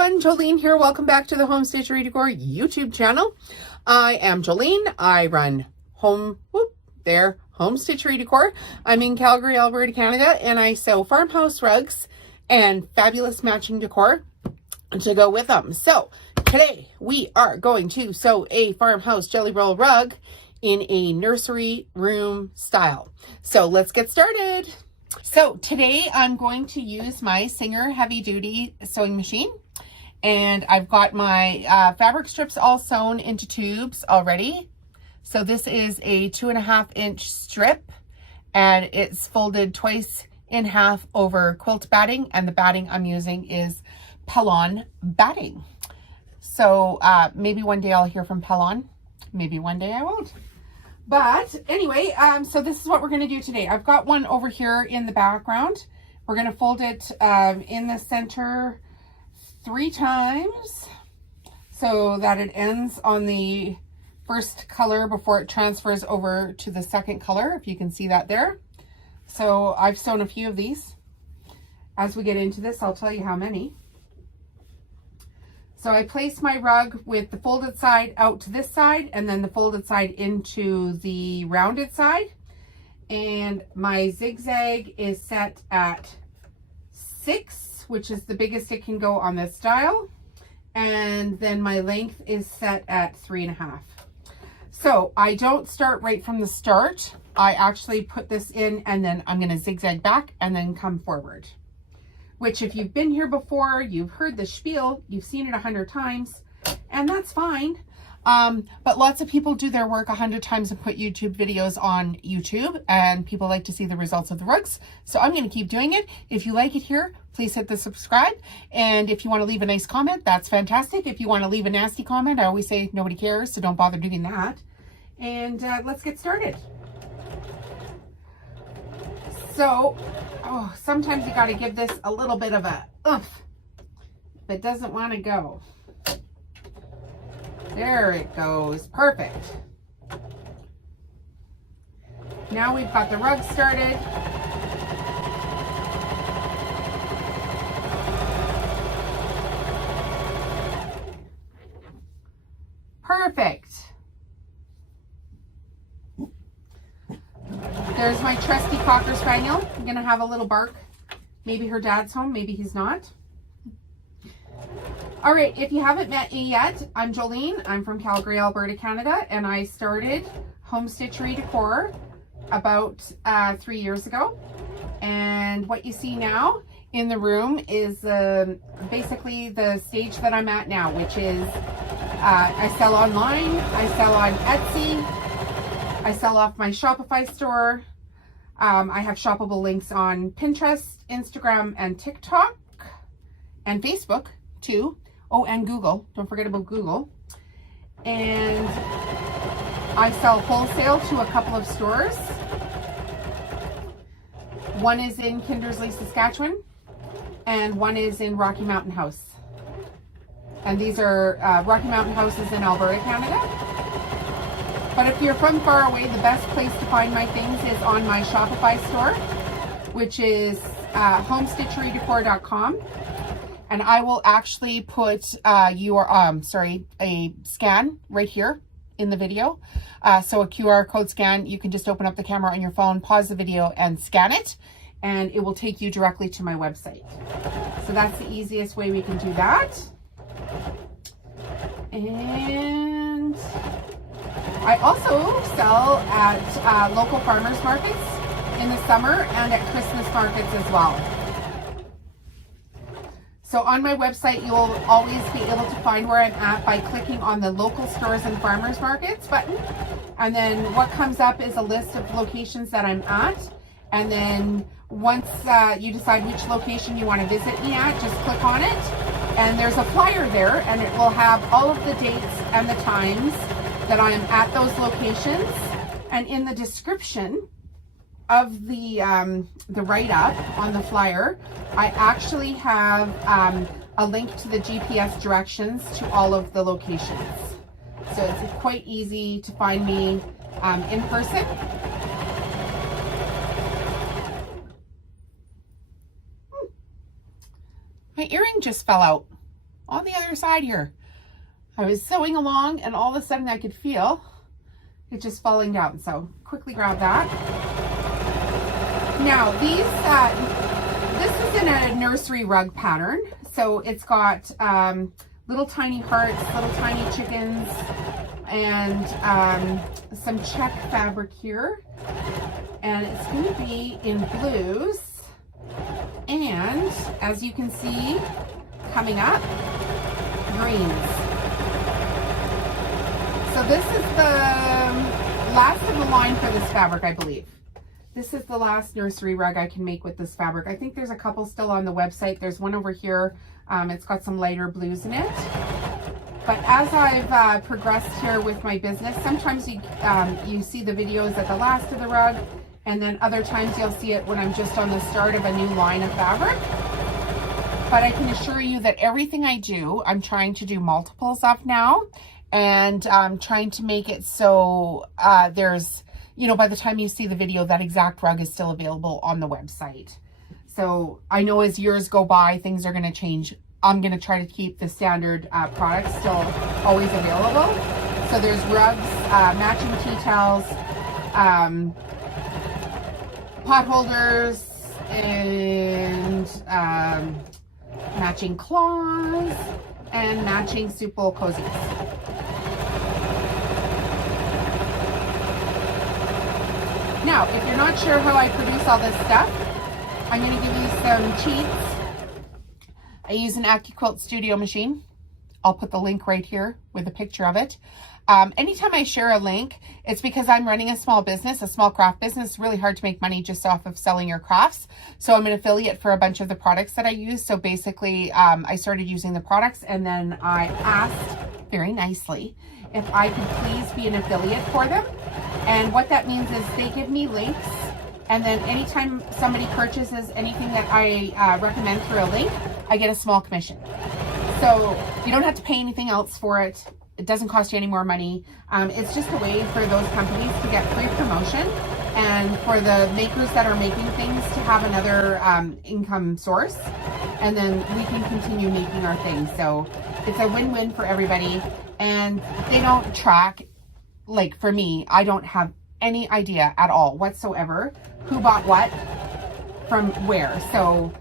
everyone, Jolene here. Welcome back to the Home Stitchery Decor YouTube channel. I am Jolene. I run Home Stitchery Decor. I'm in Calgary, Alberta, Canada, and I sew farmhouse rugs and fabulous matching decor to go with them. So today we are going to sew a farmhouse jelly roll rug in a nursery room style. So let's get started. So today I'm going to use my Singer heavy duty sewing machine, and I've got my fabric strips all sewn into tubes already. So this is a 2.5 inch strip, and it's folded twice in half over quilt batting, and the batting I'm using is Pellon batting. So maybe one day I'll hear from Pellon, maybe one day I won't. But anyway, so this is what we're going to do today. I've got one over here in the background. We're going to fold it in the center 3 times so that it ends on the first color before it transfers over to the second color, if you can see that there. So I've sewn a few of these. As we get into this, I'll tell you how many. So I place my rug with the folded side out to this side, and then the folded side into the rounded side. And my zigzag is set at 6, which is the biggest it can go on this style. And then my length is set at 3.5. So I don't start right from the start. I actually put this in, and then I'm going to zigzag back and then come forward. Which, if you've been here before, you've heard the spiel, you've seen it 100 times, and that's fine. But lots of people do their work 100 times and put YouTube videos on YouTube, and people like to see the results of the rugs. So I'm going to keep doing it. If you like it here, please hit the subscribe. And if you want to leave a nice comment, that's fantastic. If you want to leave a nasty comment, I always say nobody cares, so don't bother doing that. And let's get started. So, sometimes you got to give this a little bit of a oomph if it doesn't want to go. There it goes. Perfect. Now we've got the rug started. Perfect. There's my trusty Cocker Spaniel. I'm going to have a little bark. Maybe her dad's home, maybe he's not. All right, if you haven't met me yet, I'm Jolene. I'm from Calgary, Alberta, Canada, and I started Home Stitchery Decor about 3 years ago. And what you see now in the room is basically the stage that I'm at now, which is I sell online, I sell on Etsy, I sell off my Shopify store. I have shoppable links on Pinterest, Instagram, and TikTok, and Facebook too. Oh, and Google. Don't forget about Google. And I sell wholesale to a couple of stores. One is in Kindersley, Saskatchewan, and one is in Rocky Mountain House. And these are Rocky Mountain Houses in Alberta, Canada. But if you're from far away, the best place to find my things is on my Shopify store, which is homestitcherydecor.com. And I will actually put a scan right here in the video. So a QR code scan, you can just open up the camera on your phone, pause the video, and scan it, and it will take you directly to my website. So that's the easiest way we can do that. And I also sell at local farmers markets in the summer and at Christmas markets as well. So on my website, you'll always be able to find where I'm at by clicking on the local stores and farmers markets button. And then what comes up is a list of locations that I'm at. And then once you decide which location you want to visit me at, just click on it. And there's a flyer there, and it will have all of the dates and the times that I am at those locations. And in the description of the write-up on the flyer, I actually have a link to the GPS directions to all of the locations. So it's quite easy to find me in person. My earring just fell out. on the other side here. I was sewing along and all of a sudden I could feel it just falling down. So quickly grab that. Now this is in a nursery rug pattern. So it's got little tiny hearts, little tiny chickens, and some check fabric here. And it's going to be in blues. And as you can see, coming up, greens. So this is the last of the line for this fabric, I believe. This is the last nursery rug I can make with this fabric. I think there's a couple still on the website. There's one over here. It's got some lighter blues in it. But as I've progressed here with my business, sometimes you see the videos at the last of the rug, and then other times you'll see it when I'm just on the start of a new line of fabric. But I can assure you that everything I do, I'm trying to do multiples of now, and I'm trying to make it so there's, you know, by the time you see the video, that exact rug is still available on the website. So I know as years go by, things are going to change. I'm going to try to keep the standard products still always available. So there's rugs, matching tea towels, pot holders, and matching claws, and matching soup bowl cozies. Now, if you're not sure how I produce all this stuff, I'm going to give you some cheats. I use an Accuquilt studio machine. I'll put the link right here with a picture of it. Anytime I share a link, it's because I'm running a small business, a small craft business. It's really hard to make money just off of selling your crafts. So I'm an affiliate for a bunch of the products that I use. So basically, I started using the products, and then I asked very nicely if I could please be an affiliate for them. And what that means is they give me links, and then anytime somebody purchases anything that I recommend through a link, I get a small commission. So you don't have to pay anything else for it. It doesn't cost you any more money. It's just a way for those companies to get free promotion, and for the makers that are making things to have another income source, and then we can continue making our things. So it's a win-win for everybody, and they don't track. Like for me, I don't have any idea at all whatsoever who bought what from where. So,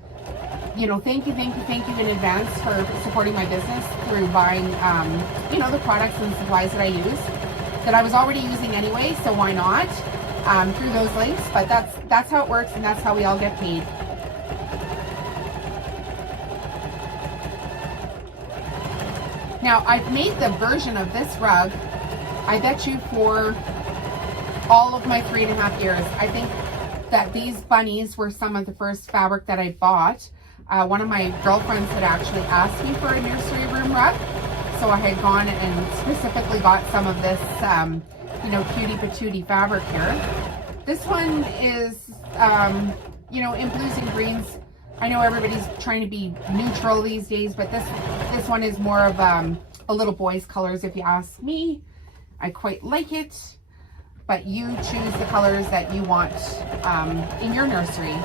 you know, thank you in advance for supporting my business through buying, you know, the products and supplies that I use that I was already using anyway. So why not through those links? But that's how it works, and that's how we all get paid. Now, I've made the version of this rug, I bet you, for all of my 3.5 years. I think that these bunnies were some of the first fabric that I bought. One of my girlfriends had actually asked me for a nursery room rug, so I had gone and specifically bought some of this, you know, cutie patootie fabric here. This one is, you know, in blues and greens. I know everybody's trying to be neutral these days, but this one is more of a little boy's colors, if you ask me. I quite like it, but you choose the colors that you want in your nursery.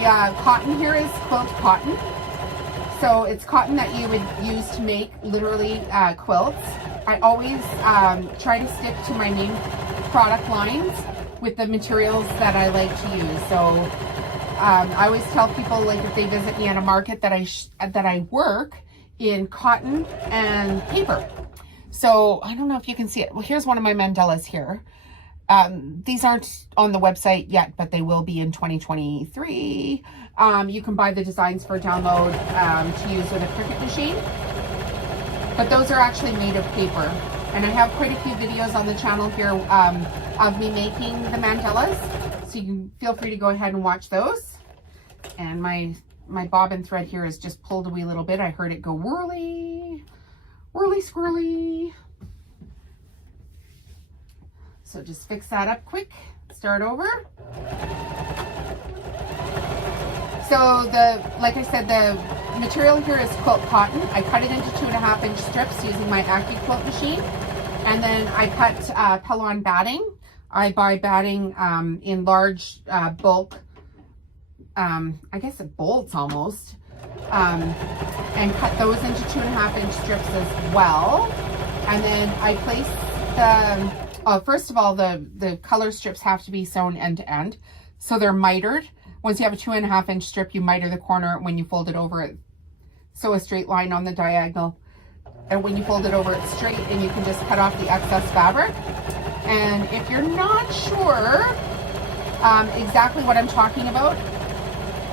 The cotton here is quilt cotton. So it's cotton that you would use to make literally quilts. I always try to stick to my main product lines with the materials that I like to use. So I always tell people, like, if they visit me at a market, that I work in cotton and paper. So I don't know if you can see it. Well, here's one of my mandalas here. These aren't on the website yet, but they will be in 2023. You can buy the designs for download to use with a Cricut machine. But those are actually made of paper. And I have quite a few videos on the channel here of me making the mandalas. So you can feel free to go ahead and watch those. And my bobbin thread here is just pulled a wee little bit. I heard it go whirly, whirly, squirrly. So just fix that up quick, start over. So like I said, the material here is quilt cotton. I cut it into 2.5-inch strips using my Accuquilt machine. And then I cut Pellon batting I buy batting in large bulk, I guess it bolts almost, and cut those into 2.5-inch strips as well. And then I place the, first of all, the color strips have to be sewn end to end. So they're mitered. Once you have a 2.5-inch strip, you miter the corner. When you fold it over, sew a straight line on the diagonal. And when you fold it over, it's straight, and you can just cut off the excess fabric. And if you're not sure exactly what I'm talking about,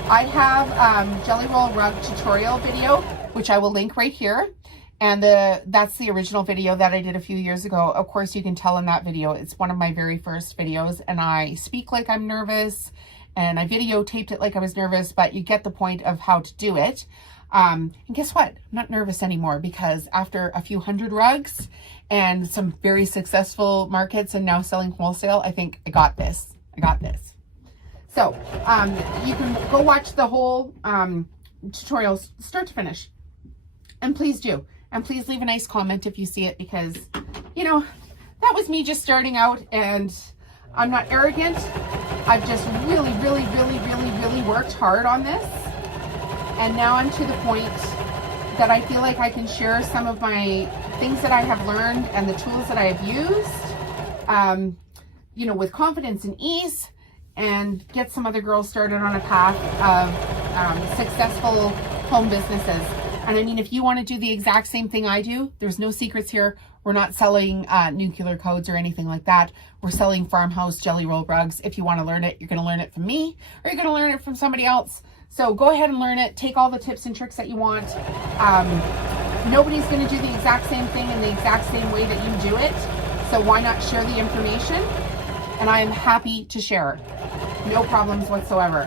I have Jelly Roll Rug tutorial video, which I will link right here. And that's the original video that I did a few years ago. Of course, you can tell in that video, it's one of my very first videos, and I speak like I'm nervous, and I videotaped it like I was nervous, but you get the point of how to do it. And guess what? I'm not nervous anymore, because after a few hundred rugs and some very successful markets and now selling wholesale, I think I got this. I got this. So you can go watch the whole tutorial start to finish. And please do. And please leave a nice comment if you see it, because, you know, that was me just starting out, and I'm not arrogant. I've just really worked hard on this. And now I'm to the point that I feel like I can share some of my things that I have learned and the tools that I have used, you know, with confidence and ease, and get some other girls started on a path of successful home businesses. And I mean, if you want to do the exact same thing I do, there's no secrets here. We're not selling nuclear codes or anything like that. We're selling farmhouse jelly roll rugs. If you want to learn it, you're going to learn it from me, or you're going to learn it from somebody else. So go ahead and learn it. Take all the tips and tricks that you want. Nobody's going to do the exact same thing in the exact same way that you do it. So why not share the information? And I am happy to share. No problems whatsoever.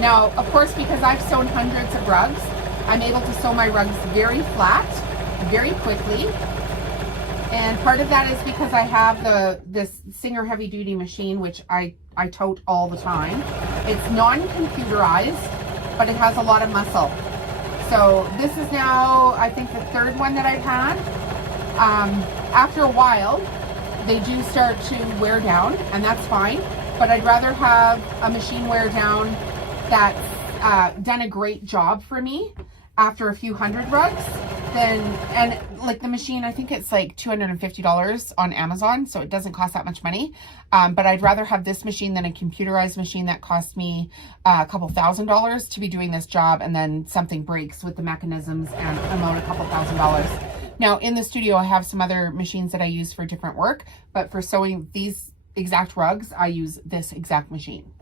Now, of course, because I've sewn hundreds of rugs, I'm able to sew my rugs very flat, very quickly. And part of that is because I have this Singer heavy duty machine, which I tote all the time. It's non-computerized, but it has a lot of muscle. So this is now, I think, the third one that I've had. After a while, they do start to wear down, and that's fine. But I'd rather have a machine wear down that's done a great job for me after a few hundred rugs than, and like the machine, I think it's like $250 on Amazon, so it doesn't cost that much money. But I'd rather have this machine than a computerized machine that cost me a couple $1,000s to be doing this job, and then something breaks with the mechanisms and I'm out a couple $1,000s. Now in the studio, I have some other machines that I use for different work, but for sewing these exact rugs, I use this exact machine.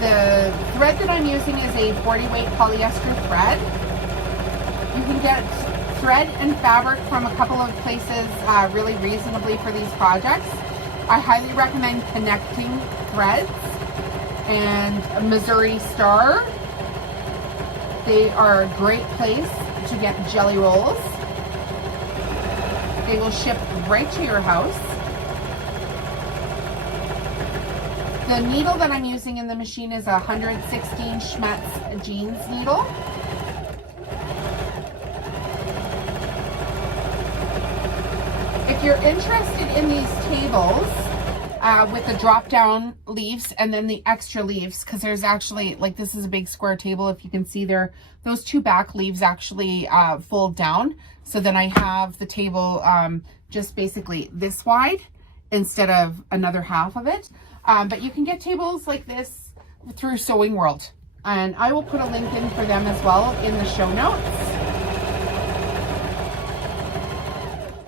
The thread that I'm using is a 40-weight polyester thread. You can get thread and fabric from a couple of places really reasonably for these projects. I highly recommend Connecting Threads and Missouri Star. They are a great place to get jelly rolls. They will ship right to your house. The needle that I'm using in the machine is a 116 Schmetz jeans needle. If you're interested in these tables with the drop down leaves and then the extra leaves, because there's actually, like, this is a big square table, if you can see there, those two back leaves actually fold down. So then I have the table just basically this wide instead of another half of it. But you can get tables like this through Sewing World, and I will put a link in for them as well in the show notes.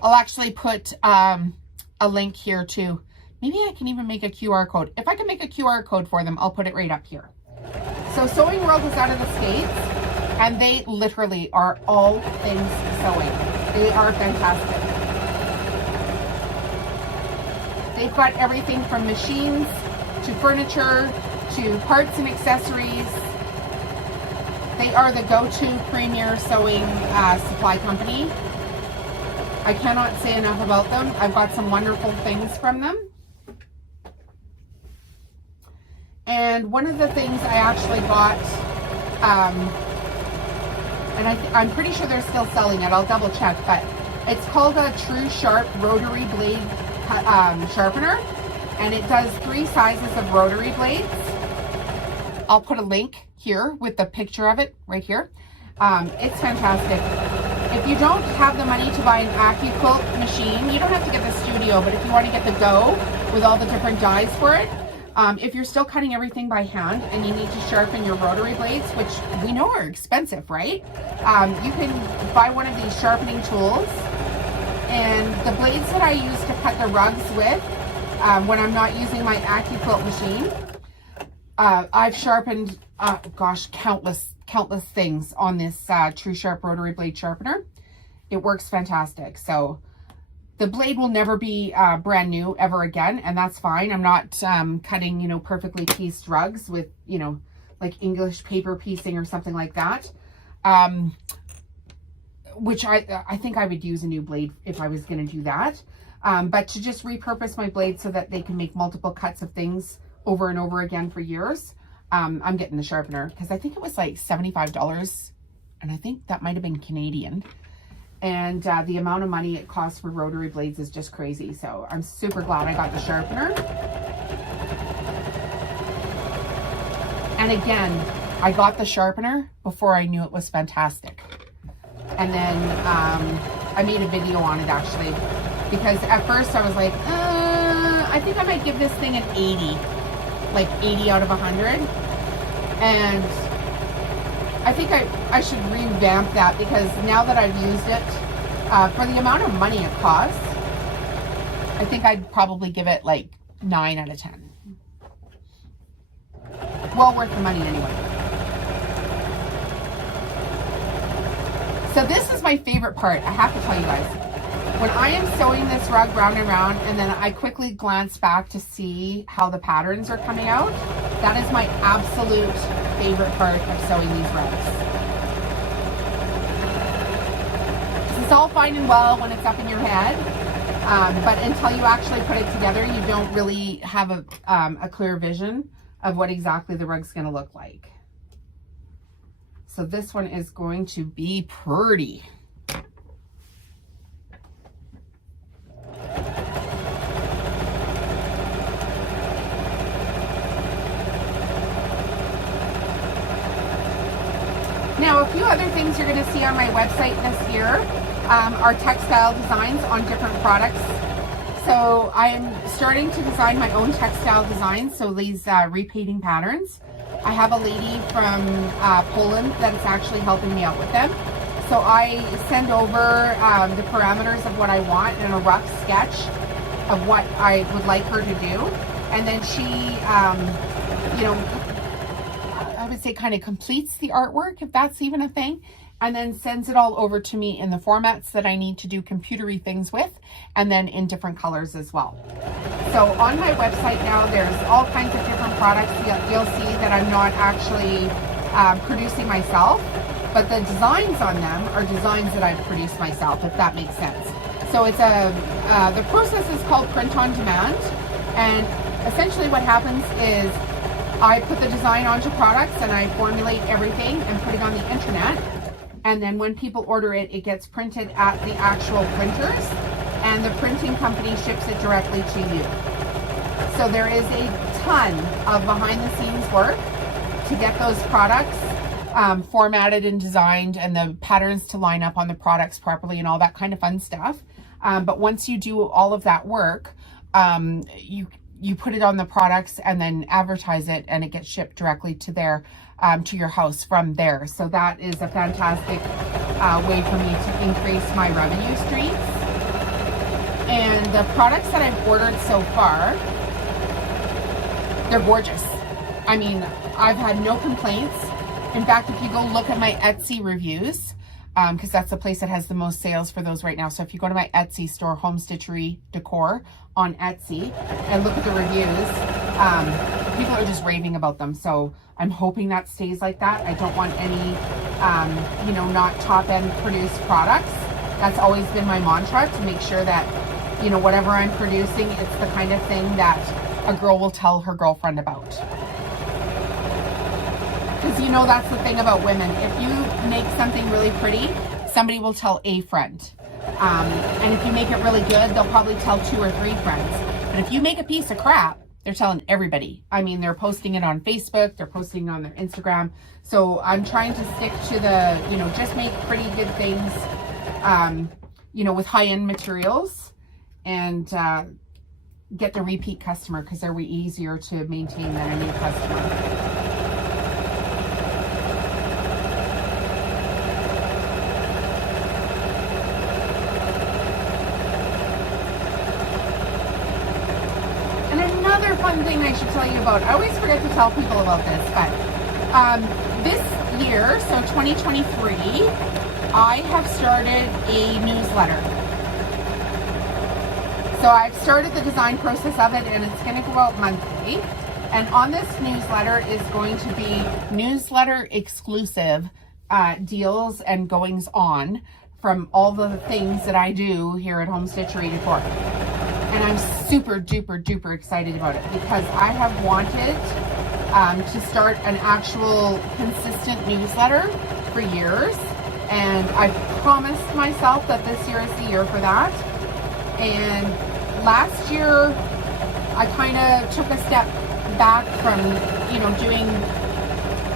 I'll actually put a link here too. Maybe I can even make a QR code. If I can make a QR code for them, I'll put it right up here. So Sewing World is out of the States, and they literally are all things sewing. They are fantastic. They've got everything from machines to furniture to parts and accessories. They are the go-to premier sewing supply company. I cannot say enough about them. I've got some wonderful things from them. And one of the things I actually got, and I'm pretty sure they're still selling it, I'll double check, but it's called a True Sharp Rotary Blade Sharpener, and it does 3 sizes of rotary blades. I'll put a link here with the picture of it right here. It's fantastic. If you don't have the money to buy an Accuquilt machine, you don't have to get the Studio, but if you want to get the Go with all the different dies for it, if you're still cutting everything by hand and you need to sharpen your rotary blades, which we know are expensive, right? You can buy one of these sharpening tools. And the blades that I use to cut the rugs with, when I'm not using my Accuquilt machine, I've sharpened, countless things on this True Sharp Rotary Blade Sharpener. It works fantastic. So the blade will never be brand new ever again, and that's fine. I'm not cutting, you know, perfectly pieced rugs with, you know, like English paper piecing or something like that. Which I think I would use a new blade if I was going to do that. But to just repurpose my blade so that they can make multiple cuts of things over and over again for years, I'm getting the sharpener because I think it was like $75, and I think that might have been Canadian. And the amount of money it costs for rotary blades is just crazy. So I'm super glad I got the sharpener. And again, I got the sharpener before I knew it was fantastic. And then I made a video on it actually, because at first I was like, I think I might give this thing an 80, like 80 out of 100. And I think I should revamp that, because now that I've used it, for the amount of money it costs, I think I'd probably give it like 9 out of 10. Well worth the money anyway. So this is my favorite part, I have to tell you guys. When I am sewing this rug round and round, and then I quickly glance back to see how the patterns are coming out, that is my absolute favorite part of sewing these rugs. It's all fine and well when it's up in your head, but until you actually put it together, you don't really have a clear vision of what exactly the rug's going to look like. So this one is going to be pretty. Now, a few other things you're going to see on my website this year are textile designs on different products. So I am starting to design my own textile designs, so these repeating patterns. I have a lady from Poland that is actually helping me out with them. So I send over the parameters of what I want and a rough sketch of what I would like her to do. And then she, you know, I would say kind of completes the artwork, if that's even a thing, and then sends it all over to me in the formats that I need to do computery things with, and then in different colors as well. So on my website now, there's all kinds of different products. You'll see that I'm not actually producing myself, but the designs on them are designs that I've produced myself, if that makes sense. So it's the process is called print on demand, and essentially what happens is I put the design onto products and I formulate everything and put it on the internet. And then when people order it, it gets printed at the actual printers, and the printing company ships it directly to you. So there is a ton of behind the scenes work to get those products formatted and designed, and the patterns to line up on the products properly and all that kind of fun stuff. But once you do all of that work, you put it on the products and then advertise it, and it gets shipped directly to to your house from there. So that is a fantastic way for me to increase my revenue streams. And the products that I've ordered so far, they're gorgeous. I mean, I've had no complaints. In fact, if you go look at my Etsy reviews, because that's the place that has the most sales for those right now. So if you go to my Etsy store, Home Stitchery Decor on Etsy, and look at the reviews, people are just raving about them. So I'm hoping that stays like that. I don't want any, you know, not top end produced products. That's always been my mantra, to make sure that, you know, whatever I'm producing, it's the kind of thing that a girl will tell her girlfriend about. Because, you know, that's the thing about women. If you make something really pretty, somebody will tell a friend. And if you make it really good, they'll probably tell 2 or 3 friends. But if you make a piece of crap, they're telling everybody. I mean, they're posting it on Facebook, they're posting it on their Instagram. So I'm trying to stick to the, you know, just make pretty good things, you know, with high-end materials, and get the repeat customer, because they're way easier to maintain than a new customer. Fun thing I should tell you about. I always forget to tell people about this, but this year, so 2023, I have started a newsletter. So I've started the design process of it, and it's going to go out monthly. And on this newsletter is going to be newsletter exclusive deals and goings on from all the things that I do here at Home Stitchery Decor. And I'm super duper duper excited about it, because I have wanted to start an actual consistent newsletter for years, and I've promised myself that this year is the year for that. And last year I kind of took a step back from, you know, doing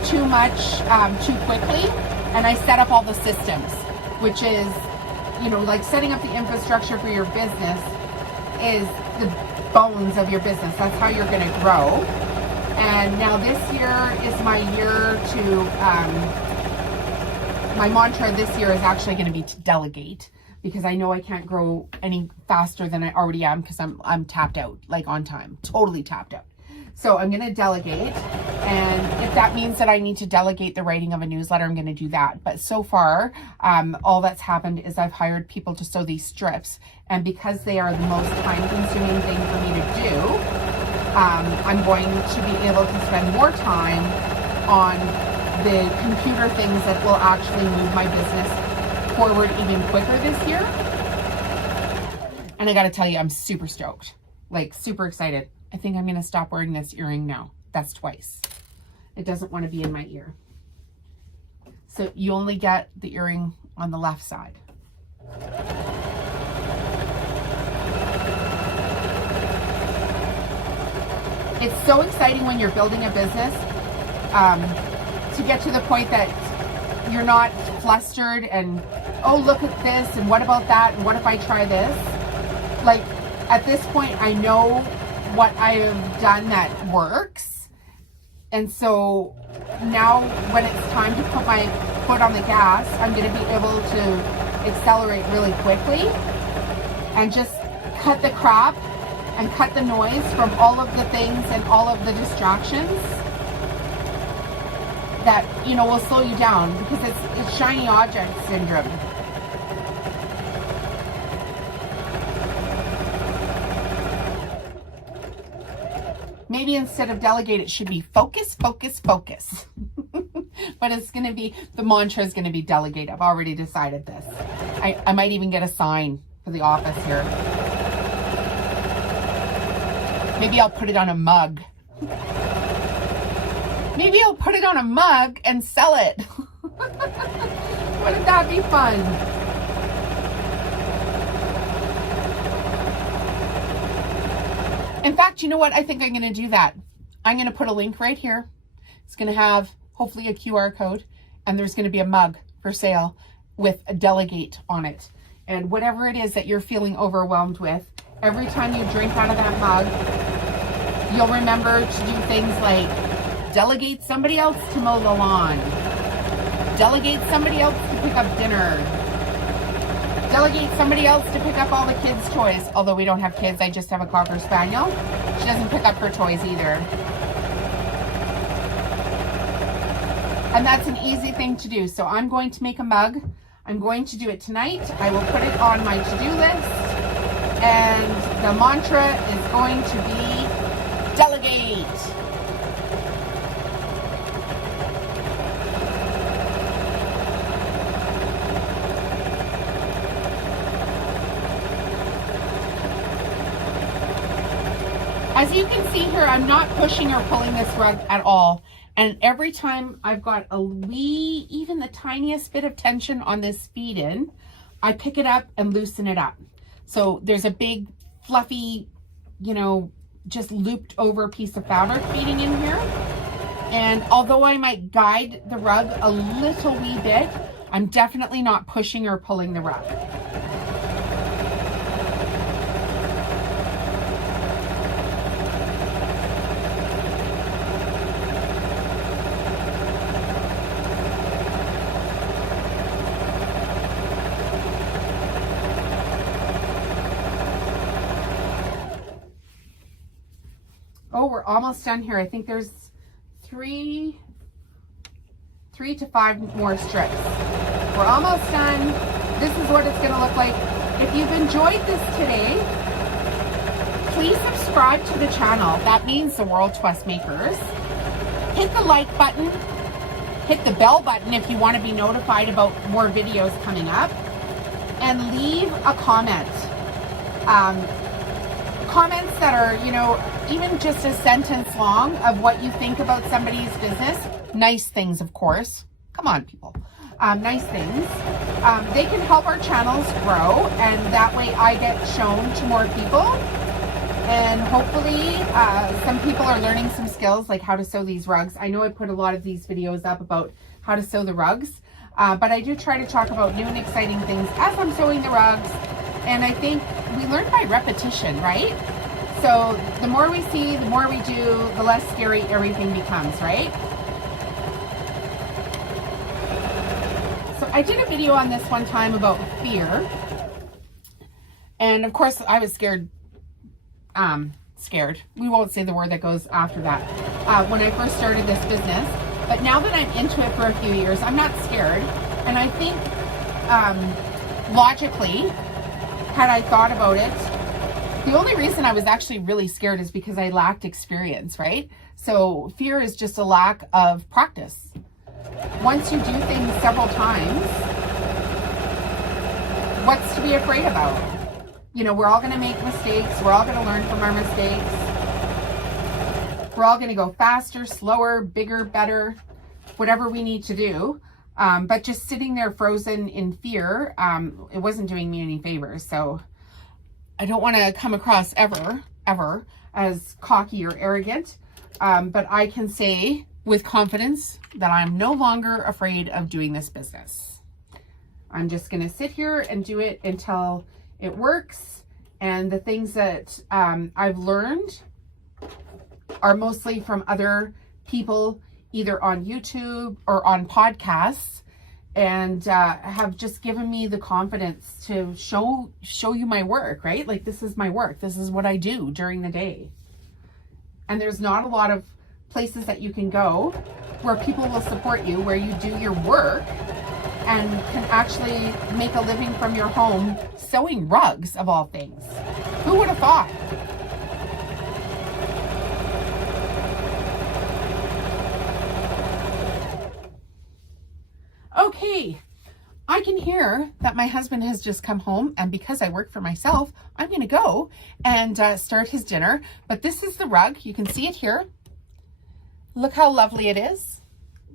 too much too quickly, and I set up all the systems, which is, you know, like setting up the infrastructure for your business is the bones of your business. That's how you're going to grow. And now this year is my year to, my mantra this year is actually going to be to delegate, because I know I can't grow any faster than I already am, because I'm tapped out, like on time, totally tapped out. So I'm going to delegate, and if that means that I need to delegate the writing of a newsletter, I'm going to do that. But so far, all that's happened is I've hired people to sew these strips, and because they are the most time-consuming thing for me to do, I'm going to be able to spend more time on the computer things that will actually move my business forward even quicker this year. And I got to tell you, I'm super stoked, like super excited. I think I'm going to stop wearing this earring now. That's twice. It doesn't want to be in my ear. So you only get the earring on the left side. It's so exciting when you're building a business to get to the point that you're not flustered and, oh, look at this, and what about that, and what if I try this? Like, at this point, I know what I have done that works, and so now when it's time to put my foot on the gas, I'm going to be able to accelerate really quickly and just cut the crap and cut the noise from all of the things and all of the distractions that, you know, will slow you down, because it's shiny object syndrome. Maybe instead of delegate, it should be focus, focus, focus. But it's going to be, the mantra is going to be delegate. I've already decided this. I might even get a sign for the office here. Maybe I'll put it on a mug. Maybe I'll put it on a mug and sell it. Wouldn't that be fun? In fact, you know what? I think I'm going to do that. I'm going to put a link right here. It's going to have hopefully a QR code, and there's going to be a mug for sale with a delegate on it. And whatever it is that you're feeling overwhelmed with, every time you drink out of that mug, you'll remember to do things like delegate somebody else to mow the lawn, delegate somebody else to pick up dinner, delegate somebody else to pick up all the kids' toys. Although we don't have kids, I just have a Cocker Spaniel. She doesn't pick up her toys either. And that's an easy thing to do. So I'm going to make a mug. I'm going to do it tonight. I will put it on my to-do list. And the mantra is going to be delegate. As you can see here, I'm not pushing or pulling this rug at all. And every time I've got a wee, even the tiniest bit of tension on this feed in, I pick it up and loosen it up. So there's a big fluffy, you know, just looped over piece of fabric feeding in here. And although I might guide the rug a little wee bit, I'm definitely not pushing or pulling the rug. Oh, we're almost done here. I think there's three to five more strips. We're almost done. This is what it's going to look like. If you've enjoyed this today, please subscribe to the channel. That means the world to us makers. Hit the like button. Hit the bell button if you want to be notified about more videos coming up. And leave a comment. Comments that are, you know, even just a sentence long of what you think about somebody's business. Nice things, of course. Come on, people. Nice things. They can help our channels grow, and that way I get shown to more people. And hopefully some people are learning some skills like how to sew these rugs. I know I put a lot of these videos up about how to sew the rugs, but I do try to talk about new and exciting things as I'm sewing the rugs. And I think we learn by repetition, right? So the more we see, the more we do, the less scary everything becomes, right? So I did a video on this one time about fear. And of course I was scared. We won't say the word that goes after that. When I first started this business. But now that I'm into it for a few years, I'm not scared. And I think logically, had I thought about it, the only reason I was actually really scared is because I lacked experience, right? So fear is just a lack of practice. Once you do things several times, what's to be afraid about? You know, we're all going to make mistakes. We're all going to learn from our mistakes. We're all going to go faster, slower, bigger, better, whatever we need to do. But just sitting there frozen in fear, it wasn't doing me any favors. So I don't want to come across ever as cocky or arrogant. But I can say with confidence that I'm no longer afraid of doing this business. I'm just going to sit here and do it until it works. And the things that I've learned are mostly from other people, either on YouTube or on podcasts, and have just given me the confidence to show you my work, right? Like, this is my work. This is what I do during the day. And there's not a lot of places that you can go where people will support you, where you do your work and can actually make a living from your home sewing rugs, of all things. Who would have thought? Okay, I can hear that my husband has just come home, and because I work for myself, I'm going to go and start his dinner. But this is the rug. You can see it here. Look how lovely it is.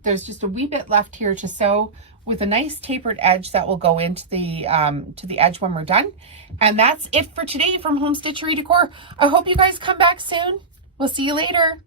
There's just a wee bit left here to sew with a nice tapered edge that will go into the edge when we're done. And that's it for today from Home Stitchery Decor. I hope you guys come back soon. We'll see you later.